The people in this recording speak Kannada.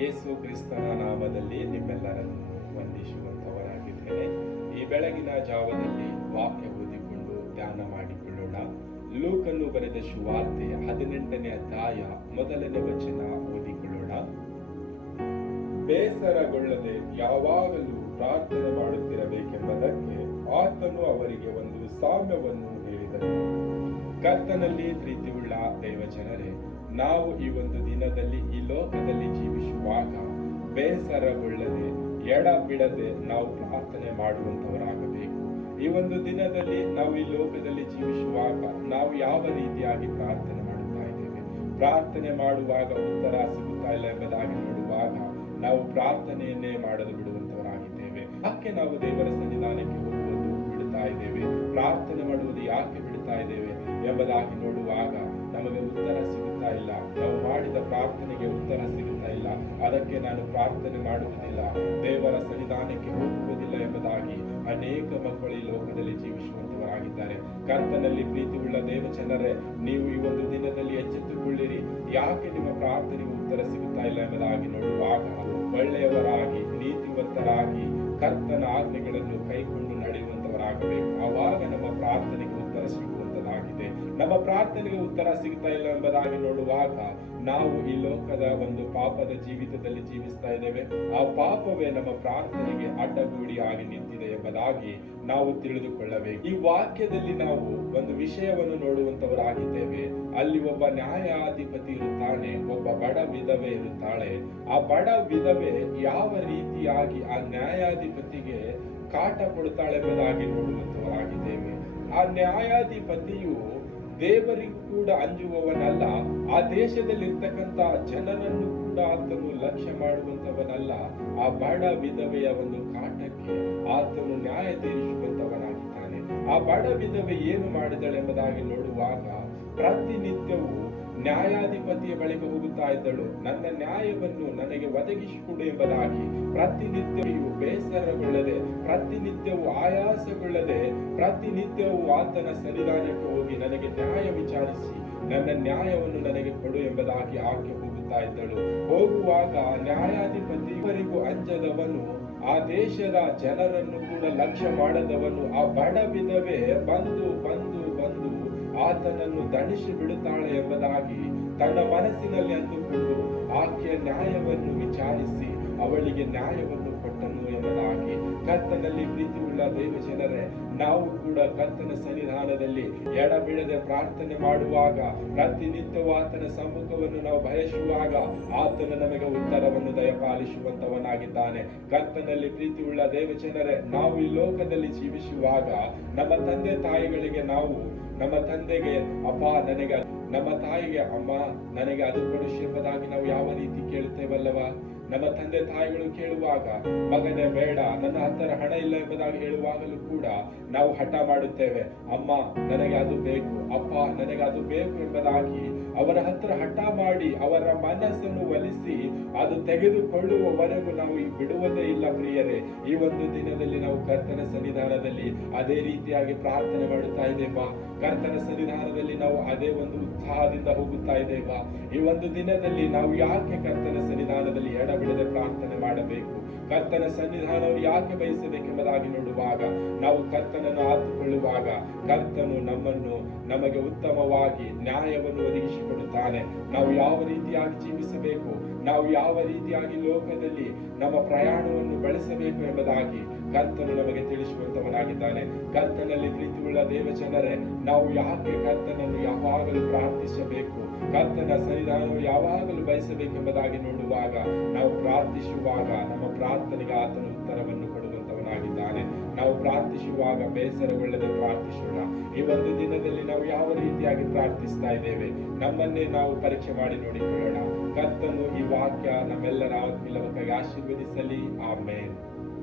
ಯೇಸು ಕ್ರಿಸ್ತನ ನಾಮದಲ್ಲಿ ನಿಮ್ಮೆಲ್ಲರನ್ನು ವಂದಿಸುವಂತವರಾಗಿದ್ದೇನೆ. ಈ ಬೆಳಗಿನ ಜಾವದಲ್ಲಿ ವಾಕ್ಯ ಓದಿಕೊಂಡು ಧ್ಯಾನ ಮಾಡಿಕೊಳ್ಳೋಣ. ಲೂಕನು ಬರೆದ ಸುವಾರ್ತೆ 18ನೇ ಅಧ್ಯಾಯ 1ನೇ ವಚನ ಓದಿಕೊಳ್ಳೋಣ. ಬೇಸರಗೊಳ್ಳದೆ ಯಾವಾಗಲೂ ಪ್ರಾರ್ಥನೆ ಮಾಡುತ್ತಿರಬೇಕೆಂಬುದಕ್ಕೆ ಆತನು ಅವರಿಗೆ ಒಂದು ಸಾಮ್ಯವನ್ನು ಹೇಳಿದನು. ಕರ್ತನಲ್ಲಿ ಪ್ರೀತಿಯುಳ್ಳ ದೇವಜನರೇ, ನಾವು ಈ ಒಂದು ದಿನದಲ್ಲಿ ಈ ಲೋಕದಲ್ಲಿ ಜೀವಿಸುವಾಗ ಬೇಸರಗೊಳ್ಳದೆ ಎಡಬಿಡದೆ ನಾವು ಪ್ರಾರ್ಥನೆ ಮಾಡುವಂತವರಾಗಬೇಕು. ಈ ಒಂದು ದಿನದಲ್ಲಿ ನಾವು ಈ ಲೋಕದಲ್ಲಿ ಜೀವಿಸುವಾಗ ನಾವು ಯಾವ ರೀತಿಯಾಗಿ ಪ್ರಾರ್ಥನೆ ಮಾಡುತ್ತಾ ಇದ್ದೇವೆ, ಪ್ರಾರ್ಥನೆ ಮಾಡುವಾಗ ಉತ್ತರ ಸಿಗುತ್ತಾ ಇಲ್ಲ ಎಂಬುದಾಗಿ ನೋಡುವಾಗ ನಾವು ಪ್ರಾರ್ಥನೆಯನ್ನೇ ಮಾಡಲು ಬಿಡುವಂತವರಾಗಿದ್ದೇವೆ. ಯಾಕೆ ನಾವು ದೇವರ ಸನ್ನಿಧಾನಕ್ಕೆ ಹೋಗುವುದು ಬಿಡುತ್ತಾ ಇದ್ದೇವೆ, ಪ್ರಾರ್ಥನೆ ಮಾಡುವುದು ಯಾಕೆ ಬಿಡುತ್ತಾ ಇದ್ದೇವೆ ಎಂಬುದಾಗಿ ನೋಡುವಾಗ ನಮಗೆ ಉತ್ತರ ಸಿಗುತ್ತಾ ಇಲ್ಲ. ನಾವು ಮಾಡಿದ ಪ್ರಾರ್ಥನೆಗೆ ಉತ್ತರ ಸಿಗುತ್ತಾ ಇಲ್ಲ, ಅದಕ್ಕೆ ನಾನು ಪ್ರಾರ್ಥನೆ ಮಾಡುವುದಿಲ್ಲ, ದೇವರ ಸನ್ನಿಧಾನಕ್ಕೆ ಹೋಗುವುದಿಲ್ಲ ಎಂಬುದಾಗಿ ಅನೇಕ ಮಕ್ಕಳು ಈ ಲೋಕದಲ್ಲಿ ಜೀವಿಸುವಂತವರಾಗಿದ್ದಾರೆ. ಕರ್ತನಲ್ಲಿ ಪ್ರೀತಿಯುಳ್ಳ ದೇವಜನರೇ, ನೀವು ಈ ಒಂದು ದಿನದಲ್ಲಿ ಎಚ್ಚೆತ್ತುಕೊಳ್ಳಿರಿ. ಯಾಕೆ ನಿಮ್ಮ ಪ್ರಾರ್ಥನೆಗೆ ಉತ್ತರ ಸಿಗುತ್ತಾ ಇಲ್ಲ ಎಂಬುದಾಗಿ ನೋಡುವಾಗ ಒಳ್ಳೆಯವರಾಗಿ ನೀತಿವಂತರಾಗಿ ಕರ್ತನ ಆಜ್ಞೆಗಳನ್ನು ಕೈಕೊಂಡು ನಡೆಯುವಂತವರಾಗಬೇಕು. ಆವಾಗ ನಮ್ಮ ಪ್ರಾರ್ಥನೆಗೆ ಉತ್ತರ ಸಿಗುವಂತದಾಗಿದೆ. ನಮ್ಮ ಪ್ರಾರ್ಥನೆಗೆ ಉತ್ತರ ಸಿಗ್ತಾ ಇಲ್ಲ ಎಂಬುದಾಗಿ ನೋಡುವಾಗ ನಾವು ಈ ಲೋಕದ ಒಂದು ಪಾಪದ ಜೀವಿತದಲ್ಲಿ ಜೀವಿಸ್ತಾ ಇದ್ದೇವೆ. ಆ ಪಾಪವೇ ನಮ್ಮ ಪ್ರಾರ್ಥನೆಗೆ ಅಡ್ಡಗೋಡಿಯಾಗಿ ನಿಂತಿದೆ ಎಂಬುದಾಗಿ ನಾವು ತಿಳಿದುಕೊಳ್ಳಬೇಕು. ಈ ವಾಕ್ಯದಲ್ಲಿ ನಾವು ಒಂದು ವಿಷಯವನ್ನು ನೋಡುವಂತವರಾಗಿದ್ದೇವೆ. ಅಲ್ಲಿ ಒಬ್ಬ ನ್ಯಾಯಾಧಿಪತಿ ಇರುತ್ತಾನೆ, ಒಬ್ಬ ಬಡ ವಿಧವೆ ಇರುತ್ತಾಳೆ. ಆ ಬಡ ವಿಧವೆ ಯಾವ ರೀತಿಯಾಗಿ ಆ ನ್ಯಾಯಾಧಿಪತಿಗೆ ಕಾಟ ಕೊಡ್ತಾಳೆ ಎಂಬುದಾಗಿ ನೋಡುವಂತವರಾಗಿದ್ದೇವೆ. ಆ ನ್ಯಾಯಾಧಿಪತಿಯು ದೇವರಿಗೂ ಕೂಡ ಅಂಜುವವನಲ್ಲ, ಆ ದೇಶದಲ್ಲಿರ್ತಕ್ಕಂಥ ಜನರನ್ನು ಕೂಡ ಆತನು ಲಕ್ಷ್ಯ ಮಾಡುವಂತವನಲ್ಲ. ಆ ಬಡ ವಿಧವೆಯ ಒಂದು ಕಾಟಕ್ಕೆ ಆತನು ನ್ಯಾಯ ತೀರಿಸುವಂತವನಾಗಿದ್ದಾನೆ. ಆ ಬಡ ವಿಧವೆ ಏನು ಮಾಡಿದಳು ಎಂಬುದಾಗಿ ನೋಡುವಾಗ ಪ್ರತಿನಿತ್ಯವೂ ನ್ಯಾಯಾಧಿಪತಿಯ ಬಳಿಗೆ ಹೋಗುತ್ತಾ ಇದ್ದಳು. ನನ್ನ ನ್ಯಾಯವನ್ನು ನನಗೆ ಒದಗಿಸಿಕೊಡು ಎಂಬುದಾಗಿ ಪ್ರತಿನಿತ್ಯವೂ ಬೇಸರಗೊಳ್ಳದೆ, ಪ್ರತಿನಿತ್ಯವೂ ಆಯಾಸಗೊಳ್ಳದೆ, ಪ್ರತಿನಿತ್ಯವೂ ಆತನ ಸನ್ನಿಧಾನಕ್ಕೆ ಹೋಗಿ ನನಗೆ ನ್ಯಾಯ ವಿಚಾರಿಸಿ ನನ್ನ ನ್ಯಾಯವನ್ನು ನನಗೆ ಕೊಡು ಎಂಬುದಾಗಿ ಆಕೆ ಹೋಗುತ್ತಾ ಇದ್ದಳು. ಹೋಗುವಾಗ ನ್ಯಾಯಾಧಿಪತಿ ಇವರಿಗೂ ಅಂಜದವನು, ಆ ದೇಶದ ಜನರನ್ನು ಕೂಡ ಲಕ್ಷ್ಯ ಮಾಡದವನು, ಆ ಬಡ ವಿಧವೆ ಬಂದು ಬಂದು ಬಂದು ಆತನನ್ನು ದಂಡಿಸಿ ಬಿಡುತ್ತಾಳೆ ಎಂಬುದಾಗಿ ತನ್ನ ಮನಸ್ಸಿನಲ್ಲಿ ಅಂದುಕೊಂಡು ಆಕೆಯ ನ್ಯಾಯವನ್ನು ವಿಚಾರಿಸಿ ಅವಳಿಗೆ ನ್ಯಾಯವನ್ನು ಕೊಟ್ಟನು ಎಂಬುದಾಗಿ. ಕರ್ತನಲ್ಲಿ ಪ್ರೀತಿಯುಳ್ಳ ದೇವಜನರೇ, ನಾವು ಕೂಡ ಕರ್ತನ ಸನ್ನಿಧಾನದಲ್ಲಿ ಎಡಬಿಡದೆ ಪ್ರಾರ್ಥನೆ ಮಾಡುವಾಗ, ಪ್ರತಿನಿತ್ಯವೂ ಆತನ ಸಮ್ಮುಖವನ್ನು ನಾವು ಬಯಸುವಾಗ ಆತನು ನಮಗೆ ಉತ್ತರವನ್ನು ದಯಪಾಲಿಸುವಂತವನಾಗಿದ್ದಾನೆ. ಕರ್ತನಲ್ಲಿ ಪ್ರೀತಿಯುಳ್ಳ ದೇವಜನರೇ, ನಾವು ಈ ಲೋಕದಲ್ಲಿ ಜೀವಿಸುವಾಗ ನಮ್ಮ ತಂದೆ ತಾಯಿಗಳಿಗೆ ನಾವು ನಮ್ಮ ತಂದೆಗೆ ಅಪ್ಪ ನನಗೆ, ನಮ್ಮ ತಾಯಿಗೆ ಅಮ್ಮ ನನಗೆ ಅದು ಕೊಡಿಸಿ ಎಂಬುದಾಗಿ ನಾವು ಯಾವ ರೀತಿ ಕೇಳುತ್ತೇವಲ್ಲವ. ನಮ್ಮ ತಂದೆ ತಾಯಿಗಳು ಕೇಳುವಾಗ ಮಗನೇ ಬೇಡ, ನನ್ನ ಹತ್ತಿರ ಹಣ ಇಲ್ಲ ಎಂಬುದಾಗಿ ಹೇಳುವಾಗಲೂ ಕೂಡ ನಾವು ಹಠ ಮಾಡುತ್ತೇವೆ. ಅಮ್ಮ ನನಗೆ ಅದು ಬೇಕು, ಅಪ್ಪ ನನಗೆ ಅದು ಬೇಕು ಎಂಬುದಾಗಿ ಅವರ ಹತ್ತಿರ ಹಠ ಮಾಡಿ ಅವರ ಮನಸ್ಸನ್ನು ಒಲಿಸಿ ಅದು ತೆಗೆದುಕೊಳ್ಳುವವರೆಗೂ ನಾವು ಬಿಡುವುದೇ ಇಲ್ಲ. ಪ್ರಿಯರೇ, ಈ ಒಂದು ದಿನದಲ್ಲಿ ನಾವು ಕರ್ತನ ಸನ್ನಿಧಾನದಲ್ಲಿ ಅದೇ ರೀತಿಯಾಗಿ ಪ್ರಾರ್ಥನೆ ಮಾಡುತ್ತಾ ಇದ್ದೇವಾ? ಕರ್ತನ ಸನ್ನಿಧಾನದಲ್ಲಿ ನಾವು ಅದೇ ಒಂದು ಉತ್ಸಾಹದಿಂದ ಹೋಗುತ್ತಾ ಇದ್ದೇವಾ? ಈ ಒಂದು ದಿನದಲ್ಲಿ ನಾವು ಯಾಕೆ ಕರ್ತನ ಸನ್ನಿಧಾನದಲ್ಲಿ ಎಡಬಿಡದೆ ಪ್ರಾರ್ಥನೆ ಮಾಡಬೇಕು? ಕರ್ತನ ಸನ್ನಿಧಾನವನ್ನು ಯಾಕೆ ಬಯಸಬೇಕೆಂಬುದಾಗಿ ನೋಡುವಾಗ, ನಾವು ಕರ್ತನನ್ನು ಆತುಕೊಳ್ಳುವಾಗ ಕರ್ತನು ನಮ್ಮನ್ನು ನಮಗೆ ಉತ್ತಮವಾಗಿ ನ್ಯಾಯವನ್ನು ಒದಗಿಸಿಕೊಡುತ್ತಾನೆ. ನಾವು ಯಾವ ರೀತಿಯಾಗಿ ಜೀವಿಸಬೇಕು, ನಾವು ಯಾವ ರೀತಿಯಾಗಿ ಲೋಕದಲ್ಲಿ ನಮ್ಮ ಪ್ರಯಾಣವನ್ನು ಬೆಳೆಸಬೇಕು ಎಂಬುದಾಗಿ ಕರ್ತನು ನಮಗೆ ತಿಳಿಸುವಂತವನಾಗಿದ್ದಾನೆ. ಕರ್ತನಲ್ಲಿ ಪ್ರೀತಿಯುಳ್ಳ ದೇವಜನರೇ, ನಾವು ಯಾಕೆ ಕರ್ತನನ್ನು ಯಾವಾಗಲೂ ಪ್ರಾರ್ಥಿಸಬೇಕು, ಕರ್ತನ ಸನ್ನಿಧಾನವು ಯಾವಾಗಲೂ ಬಯಸಬೇಕೆಂಬುದಾಗಿ ನೋಡುವಾಗ, ನಾವು ಪ್ರಾರ್ಥಿಸುವಾಗ ನಮ್ಮ ಪ್ರಾರ್ಥನೆಗೆ ಆತನು ಉತ್ತರವನ್ನು ಕೊಡುವಂತವನಾಗಿದ್ದಾನೆ. ನಾವು ಪ್ರಾರ್ಥಿಸುವಾಗ ಬೇಸರಗೊಳ್ಳದೆ ಪ್ರಾರ್ಥಿಸೋಣ. ಈ ಒಂದು ದಿನದಲ್ಲಿ ನಾವು ಯಾವ ರೀತಿಯಾಗಿ ಪ್ರಾರ್ಥಿಸ್ತಾ ಇದ್ದೇವೆ, ನಮ್ಮನ್ನೇ ನಾವು ಪರೀಕ್ಷೆ ಮಾಡಿ ನೋಡಿಕೊಳ್ಳೋಣ. ಕರ್ತನು ಈ ವಾಕ್ಯ ನಮ್ಮೆಲ್ಲರ ಆತ್ಮೀಯವಾಗಿ ಆಶೀರ್ವದಿಸಲಿ. ಆಮೇನ್.